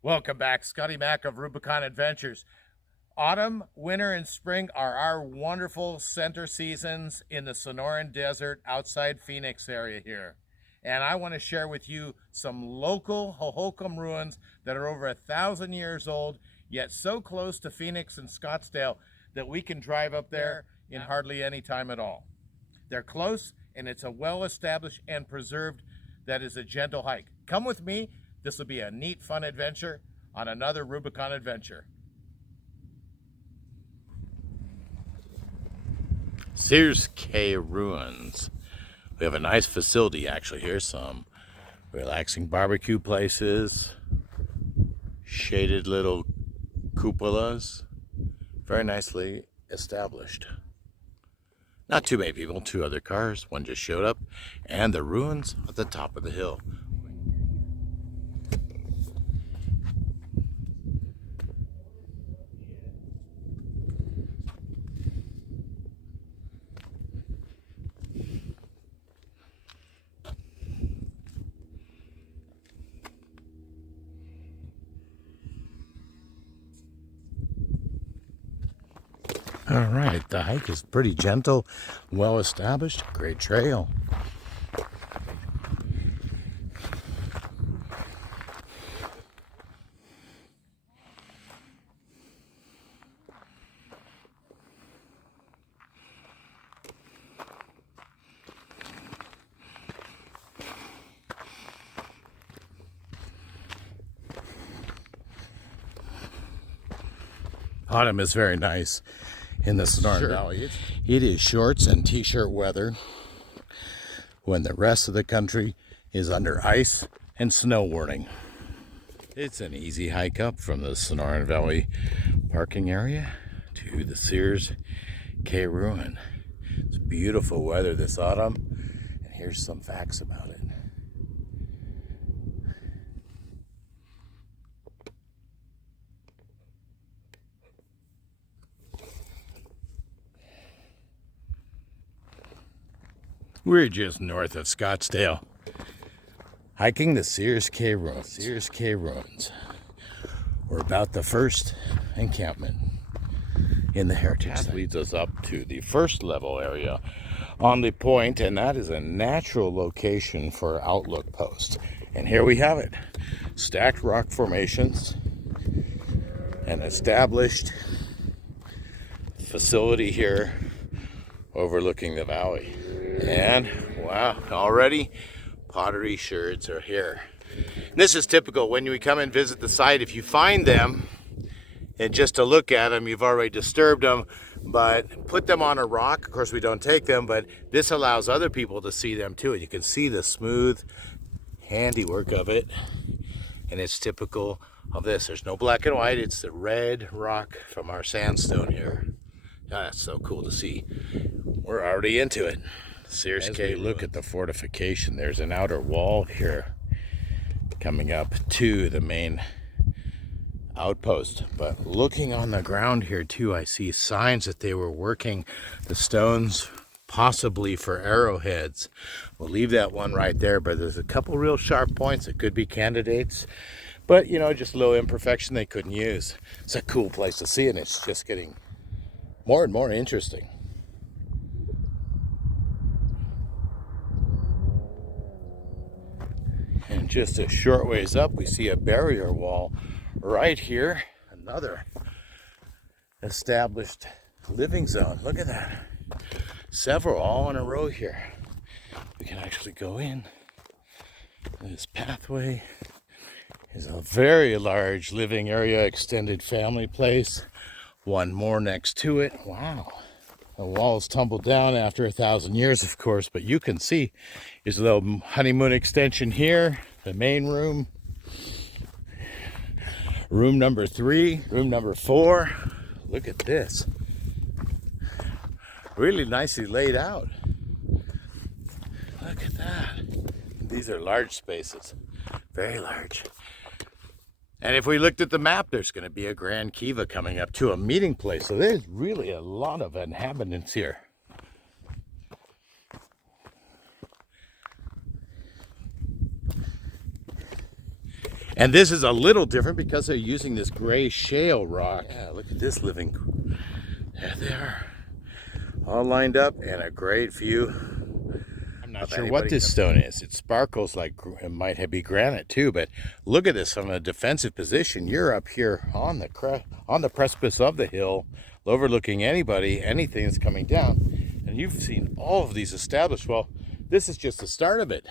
Welcome back, Scotty Mac of Rubicon Adventures. Autumn, winter, and spring are our wonderful center seasons in the Sonoran Desert outside Phoenix area here. And I want to share with you some local Hohokam ruins that are over 1,000 years old, yet so close to Phoenix and Scottsdale that we can drive up there in hardly any time at all. They're close, and it's a well-established and preserved that is a gentle hike. Come with me. This will be a neat, fun adventure on another Rubicon adventure. Sears Kaye ruins. We have a nice facility actually here. Some relaxing barbecue places, shaded little cupolas, very nicely established. Not too many people, 2 other cars, one just showed up, and the ruins at the top of the hill. All right, the hike is pretty gentle, well established, great trail. Autumn is very nice in the Sonoran Valley. It is shorts and t-shirt weather when the rest of the country is under ice and snow warning. It's an easy hike up from the Sonoran Valley parking area to the Sears Kaye ruin. It's beautiful weather this autumn, and here's some facts about it. We're just north of Scottsdale, hiking the Sears Kaye ruins. Sears Kaye ruins. We're about the first encampment in the heritage site. Leads us up to the first level area on the point, and that is a natural location for outlook post. And here we have it: stacked rock formations, an established facility here overlooking the valley. And wow, already pottery sherds are here. And this is typical when we come and visit the site. If you find them and just to look at them, you've already disturbed them, but put them on a rock. Of course, we don't take them, but this allows other people to see them too. And you can see the smooth handiwork of it, and it's typical of this. There's no black and white. It's the red rock from our sandstone here. That's so cool to see. We're already into it. Sears Kaye, look at the fortification. There's an outer wall here coming up to the main outpost. But looking on the ground here too, I see signs that they were working the stones possibly for arrowheads. We'll leave that one right there, but there's a couple real sharp points that could be candidates. But, you know, just a little imperfection they couldn't use. It's a cool place to see, and it's just getting more and more interesting. And just a short ways up, we see a barrier wall right here. Another established living zone. Look at that. Several all in a row here. We can actually go in. This pathway is a very large living area, extended family place. One more next to it. Wow. The walls tumbled down after 1,000 years, of course, but you can see there's a little honeymoon extension here. The main room. Room number 3, room number 4. Look at this. Really nicely laid out. Look at that. These are large spaces. Very large. And if we looked at the map, there's going to be a Grand Kiva coming up to a meeting place. So there's really a lot of inhabitants here. And this is a little different because they're using this gray shale rock. Yeah, look at this living. There they are, all lined up, and a great view. I'm not sure what this stone is. It sparkles like it might be granite too, but look at this from a defensive position. You're up here on the precipice of the hill, overlooking anything that's coming down, and you've seen all of these established. Well, this is just the start of it.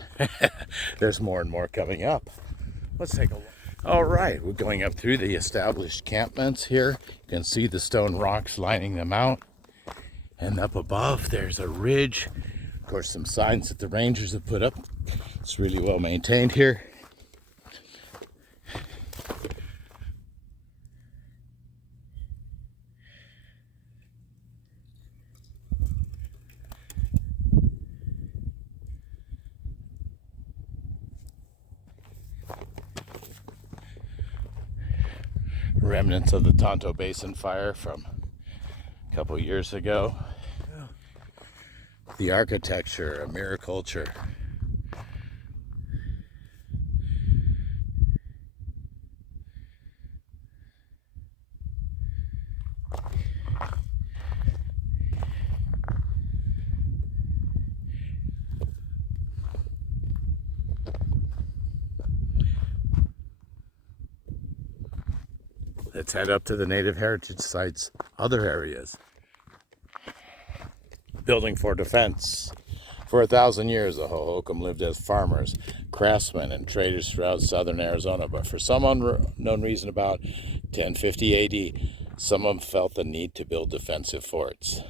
There's more and more coming up. Let's take a look. All right, we're going up through the established campments here. You can see the stone rocks lining them out, and up above there's a ridge. Of course, some signs that the rangers have put up. It's really well maintained here. Remnants of the Tonto Basin fire from a couple years ago. The architecture, a mirror culture. Let's head up to the Native Heritage Sites, other areas. Building for defense. For 1,000 years, the Hohokam lived as farmers, craftsmen, and traders throughout southern Arizona. But for some unknown reason, about 1050 AD, some of them felt the need to build defensive forts.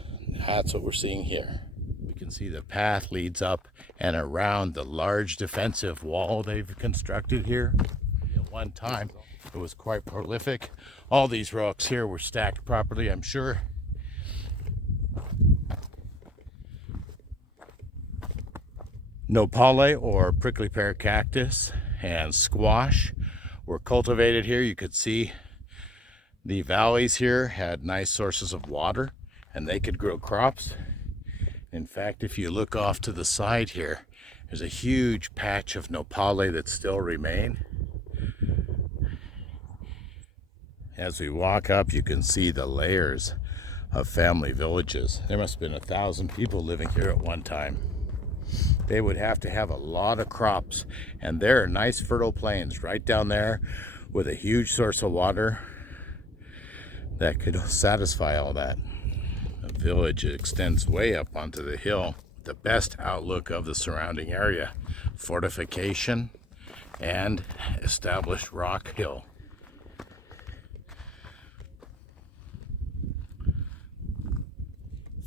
That's what we're seeing here. We can see the path leads up and around the large defensive wall they've constructed here. At one time, it was quite prolific. All these rocks here were stacked properly, I'm sure. Nopale, or prickly pear cactus, and squash were cultivated here. You could see the valleys here had nice sources of water, and they could grow crops. In fact, if you look off to the side here, there's a huge patch of nopale that still remain. As we walk up, you can see the layers of family villages. There must have been 1,000 people living here at one time. They would have to have a lot of crops, and there are nice fertile plains right down there with a huge source of water that could satisfy all that. The village extends way up onto the hill, the best outlook of the surrounding area, fortification, and established rock hill.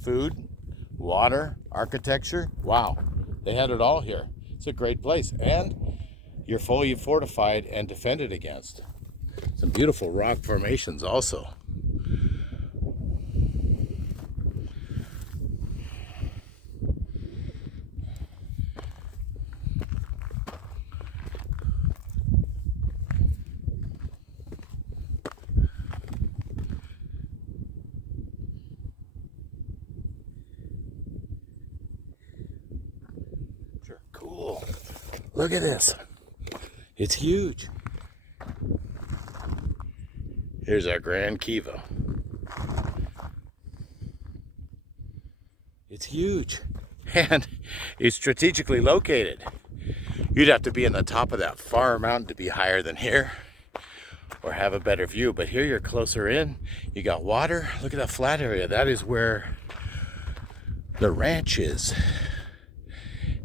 Food, water, architecture, wow, they had it all here. It's a great place, and you're fully fortified and defended against. Some beautiful rock formations also. Cool. Look at this. It's huge. Here's our Grand Kiva. It's huge. And it's strategically located. You'd have to be in the top of that far mountain to be higher than here or have a better view. But here you're closer in. You got water. Look at that flat area. That is where the ranch is.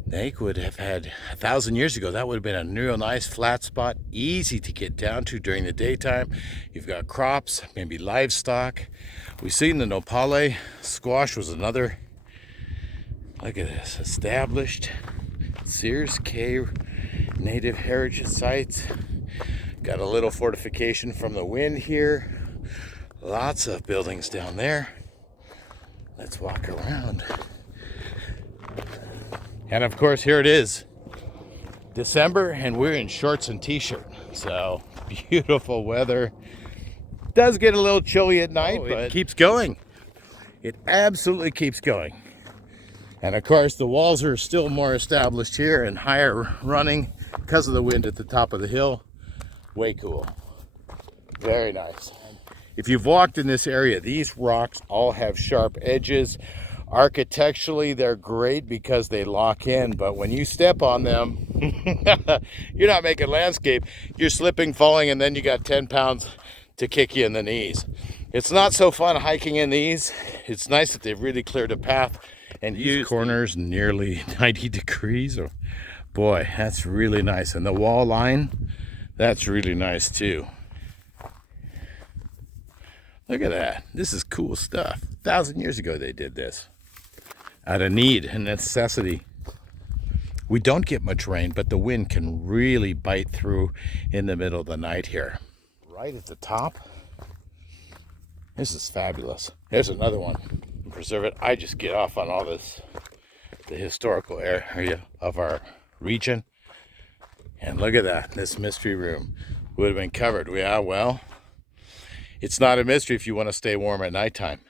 They would have had 1,000 years ago. That would have been a real nice flat spot, easy to get down to during the daytime. You've got crops, maybe livestock. We've seen the nopale. Squash was another. Look at this, established Sears, Kaye Native Heritage Sites. Got a little fortification from the wind here. Lots of buildings down there. Let's walk around. And of course, here it is, December, and we're in shorts and t-shirt. So beautiful weather. Does get a little chilly at night, but it keeps going. It absolutely keeps going. And of course, the walls are still more established here and higher running because of the wind at the top of the hill. Way cool. Very nice. If you've walked in this area, these rocks all have sharp edges. Architecturally, they're great because they lock in, but when you step on them, you're not making landscape. You're slipping, falling, and then you got 10 pounds to kick you in the knees. It's not so fun hiking in these. It's nice that they've really cleared a path and used corners nearly 90 degrees. Oh, boy, that's really nice. And the wall line, that's really nice too. Look at that. This is cool stuff. 1,000 years ago they did this. Out of need and necessity. We don't get much rain, but the wind can really bite through in the middle of the night here. Right at the top. This is fabulous. There's another one. Preserve it. I just get off on all this, the historical area of our region. And look at that. This mystery room would have been covered. Yeah, well, it's not a mystery if you want to stay warm at nighttime.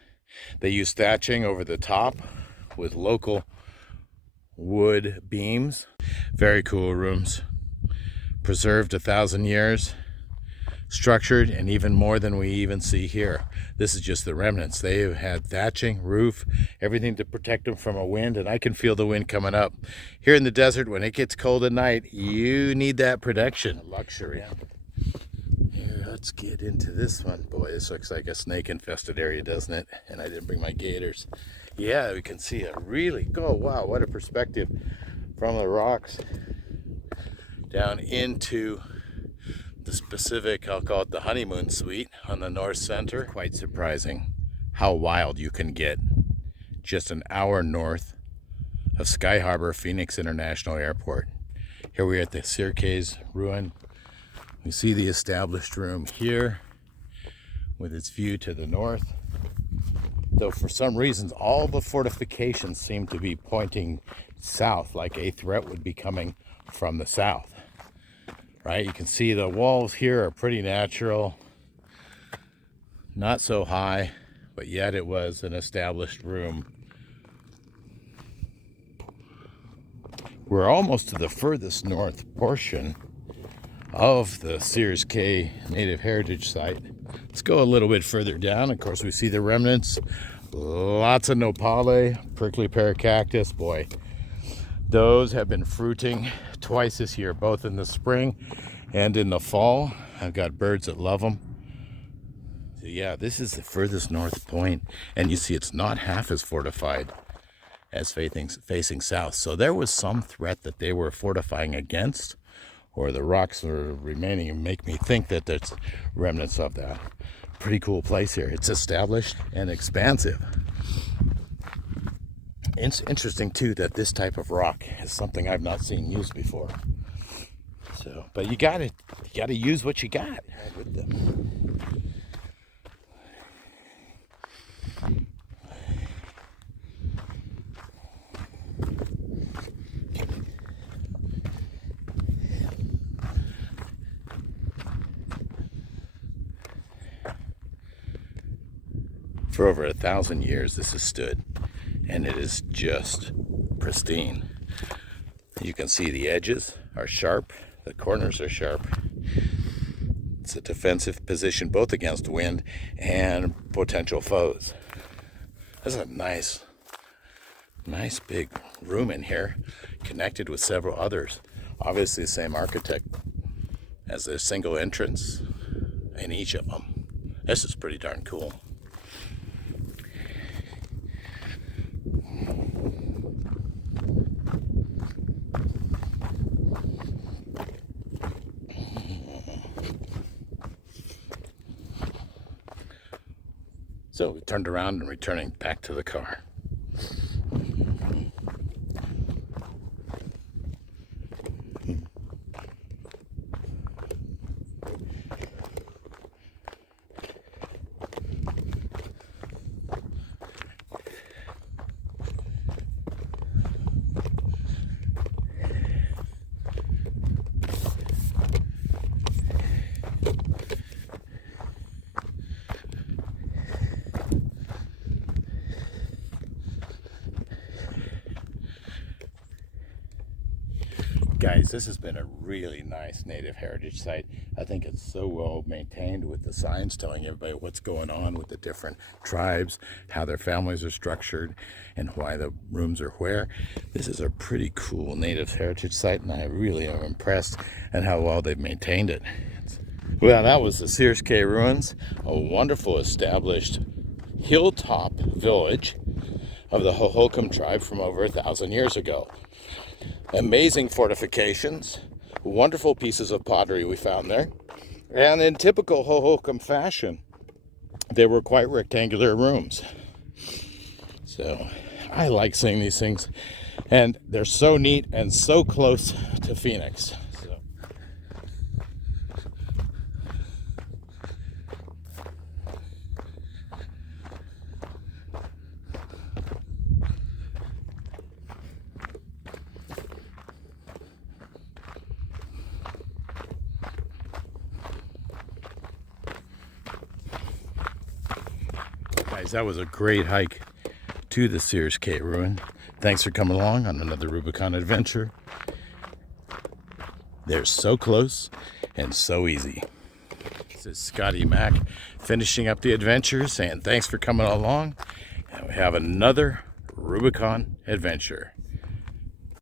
They use thatching over the top with local wood beams. Very cool rooms. Preserved 1,000 years. Structured, and even more than we even see here. This is just the remnants. They have had thatching, roof, everything to protect them from a wind, and I can feel the wind coming up. Here in the desert, when it gets cold at night, you need that protection. Luxury. Here, let's get into this one. Boy, this looks like a snake-infested area, doesn't it? And I didn't bring my gaiters. Yeah, we can see a really, oh wow, what a perspective from the rocks down into the specific, I'll call it the honeymoon suite on the north center. Quite surprising how wild you can get just an hour north of Sky Harbor, Phoenix International Airport. Here we are at the Sears ruin. We see the established room here with its view to the north. Though for some reasons, all the fortifications seem to be pointing south, like a threat would be coming from the south. Right, you can see the walls here are pretty natural, not so high, but yet it was an established room. We're almost to the furthest north portion of the Sears Kaye Native Heritage Site. Let's go a little bit further down. Of course, we see the remnants. Lots of nopale, prickly pear cactus. Boy, those have been fruiting twice this year, both in the spring and in the fall. I've got birds that love them. So yeah, this is the furthest north point, and you see it's not half as fortified as facing south. So there was some threat that they were fortifying against, or the rocks are remaining and make me think that there's remnants of that. Pretty cool place here. It's established and expansive. It's interesting too that this type of rock is something I've not seen used before. So, but you gotta use what you got with them. For over 1,000 years, this has stood. And it is just pristine. You can see the edges are sharp, the corners are sharp. It's a defensive position both against wind and potential foes. That's a nice big room in here, connected with several others. Obviously the same architect, as there's single entrance in each of them. This is pretty darn cool. So we turned around and returning back to the car. Guys, this has been a really nice native heritage site. I think it's so well maintained, with the signs telling everybody what's going on with the different tribes, how their families are structured, and why the rooms are where. This is a pretty cool native heritage site, and I really am impressed at how well they've maintained it. Well, that was the Sears Kaye ruins, a wonderful established hilltop village of the Hohokam tribe from over 1,000 years ago. Amazing fortifications, wonderful pieces of pottery we found there, and in typical Hohokam fashion, they were quite rectangular rooms. So I like seeing these things, and they're so neat and so close to Phoenix. Guys, that was a great hike to the Sears Kaye ruin. Thanks for coming along on another Rubicon adventure. They're so close and so easy. This is Scotty Mac finishing up the adventure, saying thanks for coming along, and we have another Rubicon adventure.